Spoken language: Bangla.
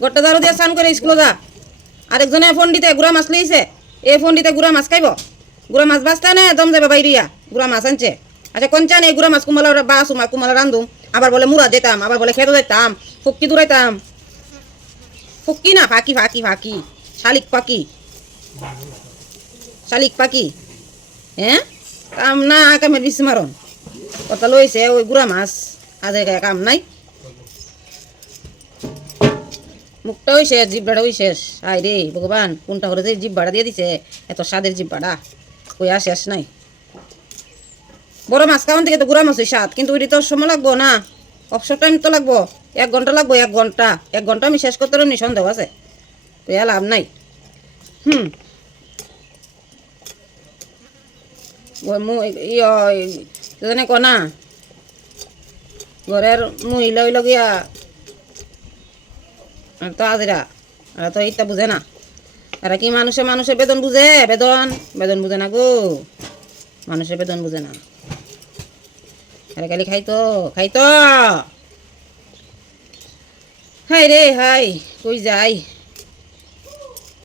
গোটা দারু দিয়ে স্নান করে স্কুলে যা। আরেকজনে ফোন দিতে গুড়া মাছ লইছে, এই ফোন দিতে গুড়া মাছ খাইব, গুড়া মাছ বাঁচতে নে দম যাবে বাইরিয়া, গুড়া মাছ আনছে। আচ্ছা কনচান এই গুড়া মাছ কুমালা বাসু মা কুমালা রান্ধুম, আবার বলে মুড়া যেতাম, আবার বলে খেতে যেতাম, ফুক্কি দূরাইতাম। ফুক্কি না ফাঁকি ফাঁকি ফাঁকি, শালিক পাখি, শালিক পাখি। হ্যাঁ কাম না কামের বিষ মারন কথা লইছে ওই গুড়া মাছ, আজে কাম নাই। মুখটা ওই শেষ, জিব্বাটা ওই শেষ। আয় রে ভগবান, কোনটা করে যে জিব্বাটা দিয়ে দিছে, এত স্বাদের জিব্বাটা ওই আর শেষ নাই। বড় মাছ খাওয়ান থেকে তো গুড়া মাছ ওই স্বাদ, কিন্তু ওইটি তো সময় লাগবো না, অবসর টাইম তো লাগবো, 1 ঘন্টা লাগবো, 1 ঘন্টা। 1 ঘন্টা আমি শেষ করতে পারি সন্দেহ আছে, তুই লাভ নাই। জানে কনা ঘরের মহিলা হইল গিয়া তো আজিরা, এরা তো এইটা বুঝে না। এরা কি মানুষের বেদন বুঝে? বেদন বুঝে না গো, মানুষের বেদন বুঝে না। এরা খালি খাইতো। হাই রে হাই, কই যাই।